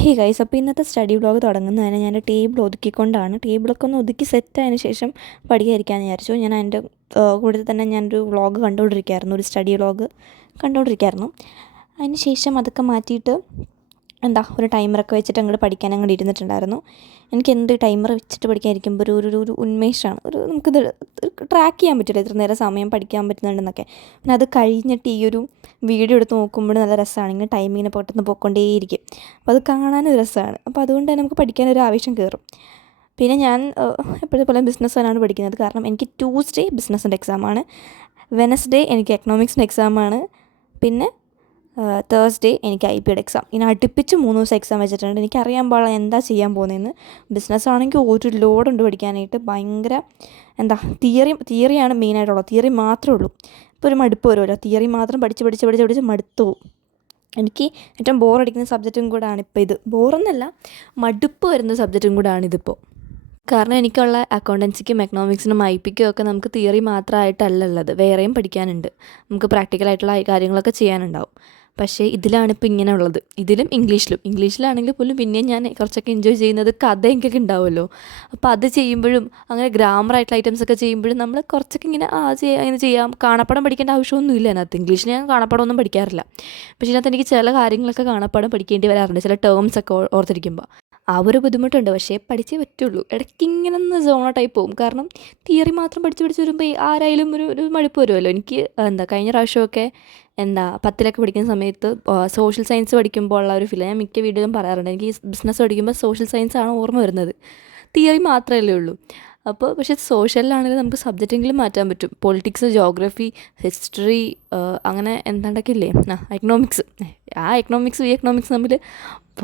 Hey guys, അപ്പോൾ ഇന്നത്തെ study vlog തുടങ്ങുന്നതിന് ഞാൻ ടേബിൾ ഒതുക്കിക്കൊണ്ടാണ്. ടേബിളൊക്കെ ഒന്ന് ഒതുക്കി സെറ്റായതിനു ശേഷം പഠിക്കാതിരിക്കാമെന്ന് വിചാരിച്ചു. ഞാൻ അതിൻ്റെ കൂടെ തന്നെ ഞാനൊരു വ്ളോഗ് കണ്ടുകൊണ്ടിരിക്കുകയായിരുന്നു, ഒരു സ്റ്റഡി വ്ളോഗ് കണ്ടുകൊണ്ടിരിക്കുകയായിരുന്നു. അതിന് ശേഷം അതൊക്കെ മാറ്റിയിട്ട് ഒരു ടൈമറൊക്കെ വെച്ചിട്ട് അങ്ങോട്ട് പഠിക്കാൻ അങ്ങോട്ട് ഇരുന്നിട്ടുണ്ടായിരുന്നു. എനിക്ക് എന്ത് ടൈമർ വെച്ചിട്ട് പഠിക്കാതിരിക്കുമ്പോൾ ഒരു ഉന്മേഷമാണ്, നമുക്കിത് ട്രാക്ക് ചെയ്യാൻ പറ്റില്ല എത്ര നേരം സമയം പഠിക്കാൻ പറ്റുന്നുണ്ടെന്നൊക്കെ. പിന്നെ അത് കഴിഞ്ഞിട്ട് ഈ ഒരു വീഡിയോ എടുത്ത് നോക്കുമ്പോൾ നല്ല രസമാണ്. ഇങ്ങനെ ടൈമിങ്ങനെ പെട്ടെന്ന് പോയിക്കൊണ്ടേയിരിക്കും. അപ്പോൾ അത് കാണാനും രസമാണ്. അപ്പോൾ അതുകൊണ്ട് തന്നെ നമുക്ക് പഠിക്കാനൊരു ആവേശം കയറും. പിന്നെ ഞാൻ എപ്പോഴത്തെ പോലെ ബിസിനസ് തന്നെയാണ് പഠിക്കുന്നത്. കാരണം എനിക്ക് ട്യൂസ്ഡേ ബിസിനസ്സിൻ്റെ എക്സാമാണ്, വെനസ്ഡേ എനിക്ക് എക്കണോമിക്സിൻ്റെ എക്സാമാണ്, പിന്നെ തേഴ്സ്ഡേ എനിക്ക് IPയുടെ എക്സാം. ഇനി അടുപ്പിച്ച് 3 ദിവസം എക്സാം വെച്ചിട്ടുണ്ട്. എനിക്കറിയാൻ പാടില്ല എന്താ ചെയ്യാൻ പോകുന്നതെന്ന്. ബിസിനസ്സാണെങ്കിൽ ഒരു ലോഡുണ്ട് പഠിക്കാനായിട്ട്. ഭയങ്കര തിയറിയാണ് മെയിനായിട്ടുള്ളത്. തിയറി മാത്രമേ ഉള്ളൂ. ഇപ്പോൾ ഒരു മടുപ്പ് വരുമല്ലോ, തിയറി മാത്രം പഠിച്ച് മടുത്തു പോകും. എനിക്ക് ഏറ്റവും ബോറടിക്കുന്ന സബ്ജക്റ്റും കൂടാണ് ഇപ്പോൾ ഇത്. ബോറൊന്നല്ല, മടുപ്പ് വരുന്ന സബ്ജക്റ്റും കൂടാണ് ഇതിപ്പോൾ. കാരണം എനിക്കുള്ള അക്കൗണ്ടൻസിക്കും എക്കണോമിക്സിനും IPക്കും ഒക്കെ നമുക്ക് തിയറി മാത്രമായിട്ടല്ല ഉള്ളത്, വേറെയും പഠിക്കാനുണ്ട്. നമുക്ക് പ്രാക്ടിക്കലായിട്ടുള്ള കാര്യങ്ങളൊക്കെ ചെയ്യാനുണ്ടാവും. പക്ഷേ ഇതിലാണിപ്പോൾ ഇങ്ങനെ ഉള്ളത്. ഇതിലും ഇംഗ്ലീഷിലാണെങ്കിൽ പോലും പിന്നെയും ഞാൻ കുറച്ചൊക്കെ എൻജോയ് ചെയ്യുന്നത് കഥയൊക്കെ ഉണ്ടാവുമല്ലോ. അപ്പോൾ അത് ചെയ്യുമ്പോഴും അങ്ങനെ ഗ്രാമറായിട്ടുള്ള ഐറ്റംസൊക്കെ ചെയ്യുമ്പോഴും നമ്മൾ കുറച്ചൊക്കെ ഇങ്ങനെ അങ്ങനെ ചെയ്യാം. കാണാപ്പാടം പഠിക്കേണ്ട ആവശ്യമൊന്നുമില്ല അതിനകത്ത്. ഇംഗ്ലീഷിൽ ഞാൻ കാണാപ്പാടമൊന്നും പഠിക്കാറില്ല. പക്ഷേ ഇതിനകത്ത് എനിക്ക് ചില കാര്യങ്ങളൊക്കെ കാണാപ്പാടം പഠിക്കേണ്ടി വരാറുണ്ട്, ചില ടേംസൊക്കെ ഓർത്തിരിക്കുമ്പോൾ. ആ ഒരു ബുദ്ധിമുട്ടുണ്ട്. പക്ഷേ പഠിച്ചേ പറ്റുള്ളൂ. ഇടയ്ക്ക് ഇങ്ങനെ ഒന്ന് സോണായി പോകും. കാരണം തിയറി മാത്രം പഠിച്ച് വരുമ്പോൾ ആരായാലും ഒരു മടുപ്പ് വരുമല്ലോ. എനിക്ക് കഴിഞ്ഞ പ്രാവശ്യമൊക്കെ 10ലൊക്കെ പഠിക്കുന്ന സമയത്ത് സോഷ്യൽ സയൻസ് പഠിക്കുമ്പോൾ ഉള്ള ഒരു ഫീൽ ഞാൻ മിക്ക വീഡിയോയിലും പറയാറുണ്ട്. എനിക്ക് ബിസിനസ് പഠിക്കുമ്പോൾ സോഷ്യൽ സയൻസാണ് ഓർമ്മ വരുന്നത്, തിയറി മാത്രമല്ലേ ഉള്ളൂ. പക്ഷേ സോഷ്യലിലാണെങ്കിൽ നമുക്ക് സബ്ജക്റ്റെങ്കിലും മാറ്റാൻ പറ്റും. പൊളിറ്റിക്സ്, ജോഗ്രഫി, ഹിസ്റ്ററി, അങ്ങനെ എന്താണ്ടൊക്കെ ഇല്ലേ, എക്കണോമിക്സ്. എക്കണോമിക്സ് ഈ എക്കണോമിക്സ് തമ്മിൽ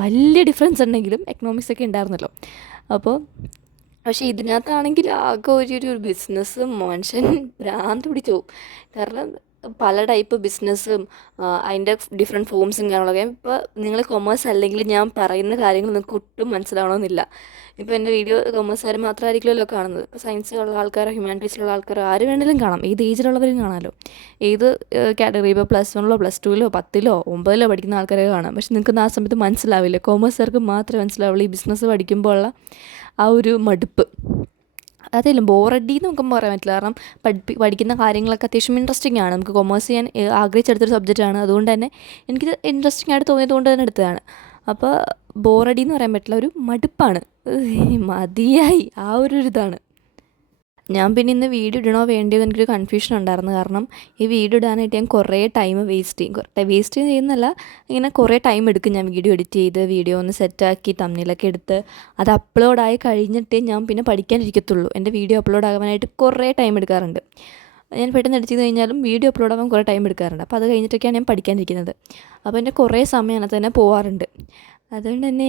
വലിയ ഡിഫറൻസ് ഉണ്ടെങ്കിലും എക്കണോമിക്സൊക്കെ ഉണ്ടായിരുന്നല്ലോ. പക്ഷേ ഇതിനകത്താണെങ്കിൽ ആകെ ഒരു ബിസിനസ് മനുഷ്യൻ ഭ്രാന്ത് പിടിച്ചു പോകും. കാരണം പല ടൈപ്പ് ബിസിനസ്സും അതിൻ്റെ ഡിഫറെൻറ്റ് ഫോംസും കാര്യങ്ങളൊക്കെ. ഇപ്പോൾ നിങ്ങൾ കൊമേഴ്സ് അല്ലെങ്കിൽ ഞാൻ പറയുന്ന കാര്യങ്ങൾ നിങ്ങൾക്ക് ഒട്ടും മനസ്സിലാവണമെന്നില്ല. ഇപ്പോൾ എൻ്റെ വീഡിയോ കൊമേഴ്സുകാർ മാത്രമായിരിക്കുമല്ലോ കാണുന്നത്. ഇപ്പോൾ സയൻസിലുള്ള ആൾക്കാരോ ഹ്യൂമാനിറ്റീസിലുള്ള ആൾക്കാരോ ആര് വേണമെങ്കിലും കാണാം, ഏത് ഏജിലുള്ളവരും കാണാമല്ലോ. ഏത് കാറ്റഗറി, ഇപ്പോൾ +1ലോ +2ലോ 10ലോ 9ലോ പഠിക്കുന്ന ആൾക്കാരെ കാണാം. പക്ഷെ നിങ്ങൾക്ക് ആ സമയത്ത് മനസ്സിലാവില്ല. കൊമേഴ്സുകാർക്ക് മാത്രമേ മനസ്സിലാവുള്ളൂ ഈ ബിസിനസ് പഠിക്കുമ്പോൾ ഉള്ള ആ ഒരു മടുപ്പ്. അതെല്ലാം ബോറടി നമുക്ക് പറയാൻ പറ്റില്ല. കാരണം പഠിക്കുന്ന കാര്യങ്ങളൊക്കെ അത്യാവശ്യം ഇൻട്രസ്റ്റിംഗ് ആണ്. നമുക്ക് കൊമേഴ്സ് ചെയ്യാൻ ആഗ്രഹിച്ചെടുത്തൊരു സബ്ജക്റ്റാണ്. അതുകൊണ്ട് തന്നെ എനിക്കിത് ഇൻട്രസ്റ്റിംഗ് ആയിട്ട് തോന്നിയത് കൊണ്ട് തന്നെ എടുത്തതാണ്. അപ്പോൾ ബോറടി എന്ന് പറയാൻ പറ്റില്ല, ഒരു മടുപ്പാണ്. മതിയായി ആ ഇതാണ്. ഞാൻ പിന്നെ ഇന്ന് വീഡിയോ ഇടണോ വേണ്ടിയോ എനിക്കൊരു കൺഫ്യൂഷൻ ഉണ്ടായിരുന്നു. കാരണം ഈ വീഡിയോ ഇടാനായിട്ട് ഞാൻ കുറേ ടൈം വേസ്റ്റ് ചെയ്യുന്നല്ല, ഇങ്ങനെ കുറേ ടൈം എടുക്കും ഞാൻ വീഡിയോ എഡിറ്റ് ചെയ്ത് വീഡിയോ ഒന്ന് സെറ്റാക്കി തമ്മിലൊക്കെ എടുത്ത് അത് അപ്ലോഡായി കഴിഞ്ഞിട്ടേ ഞാൻ പിന്നെ പഠിക്കാനിരിക്കത്തുള്ളൂ. എൻ്റെ വീഡിയോ അപ്ലോഡ് ആകാനായിട്ട് കുറേ ടൈം എടുക്കാറുണ്ട്. ഞാൻ പെട്ടെന്ന് എഡിറ്റ് ചെയ്ത് കഴിഞ്ഞാലും വീഡിയോ അപ്ലോഡ് ആകാൻ കുറേ ടൈം എടുക്കാറുണ്ട്. അപ്പോൾ അത് കഴിഞ്ഞിട്ടൊക്കെയാണ് ഞാൻ പഠിക്കാനിരിക്കുന്നത്. അപ്പോൾ എൻ്റെ കുറേ സമയം അതിനകത്ത് തന്നെ പോകാറുണ്ട്. അതുകൊണ്ട് തന്നെ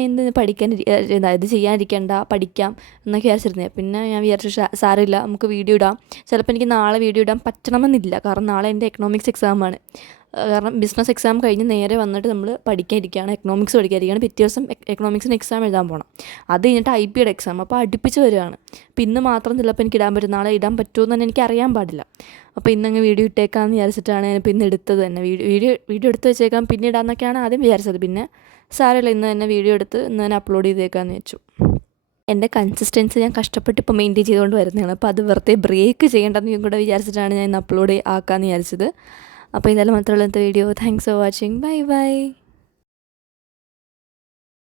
ഇത് ചെയ്യാതിരിക്കണ്ട, പഠിക്കാം എന്നൊക്കെ വിചാരിച്ചിരുന്നത്. പിന്നെ ഞാൻ വിചാരിച്ചു സാരമില്ല, നമുക്ക് വീഡിയോ ഇടാം. ചിലപ്പോൾ എനിക്ക് നാളെ വീഡിയോ ഇടാൻ പറ്റണമെന്നില്ല. കാരണം നാളെ എൻ്റെ എക്കണോമിക്സ് എക്സാമാണ്. കാരണം ബിസിനസ് എക്സാം കഴിഞ്ഞ് നേരെ വന്നിട്ട് നമ്മൾ പഠിക്കാനിരിക്കുകയാണ്, എക്കണോമിക്സ് പഠിക്കാനിരിക്കുകയാണ്. പിറ്റേ ദിവസം എക്കണോമിക്സിന് എക്സാം എഴുതാൻ പോകണം. അത് കഴിഞ്ഞിട്ട് IPയുടെ എക്സാം. അപ്പോൾ അടുപ്പിച്ച് വരികയാണ്. അപ്പോൾ ഇന്ന് മാത്രം ചിലപ്പോൾ എനിക്ക് ഇടാൻ പറ്റും, നാളെ ഇടാൻ പറ്റുമോ എന്ന് തന്നെ എനിക്ക് അറിയാൻ പാടില്ല. അപ്പോൾ ഇന്നങ്ങ് വീഡിയോ ഇട്ടേക്കാമെന്ന് വിചാരിച്ചിട്ടാണ് ഞാനിപ്പോൾ ഇന്ന് എടുത്തത് തന്നെ. വീഡിയോ എടുത്ത് വെച്ചേക്കാം, പിന്നെ ഇടാമെന്നൊക്കെയാണ് ആദ്യം വിചാരിച്ചത്. പിന്നെ സാരമില്ല, ഇന്ന് തന്നെ വീഡിയോ എടുത്ത് ഇന്ന് തന്നെ അപ്ലോഡ് ചെയ്തേക്കാമെന്ന് വെച്ചു. എൻ്റെ കൺസിസ്റ്റൻസി ഞാൻ കഷ്ടപ്പെട്ട് ഇപ്പോൾ മെയിൻറ്റെയിൻ ചെയ്തുകൊണ്ട് വരുന്നതാണ്. അപ്പോൾ അത് വെറുതെ ബ്രേക്ക് ചെയ്യേണ്ടെന്ന് കൂടെ വിചാരിച്ചിട്ടാണ് ഞാൻ ഇന്ന് അപ്ലോഡ് ആക്കാമെന്ന് വിചാരിച്ചത്. അപ്പോൾ ഇതെല്ലാം മാത്രമുള്ള ഇന്നത്തെ video. Thanks for watching. By.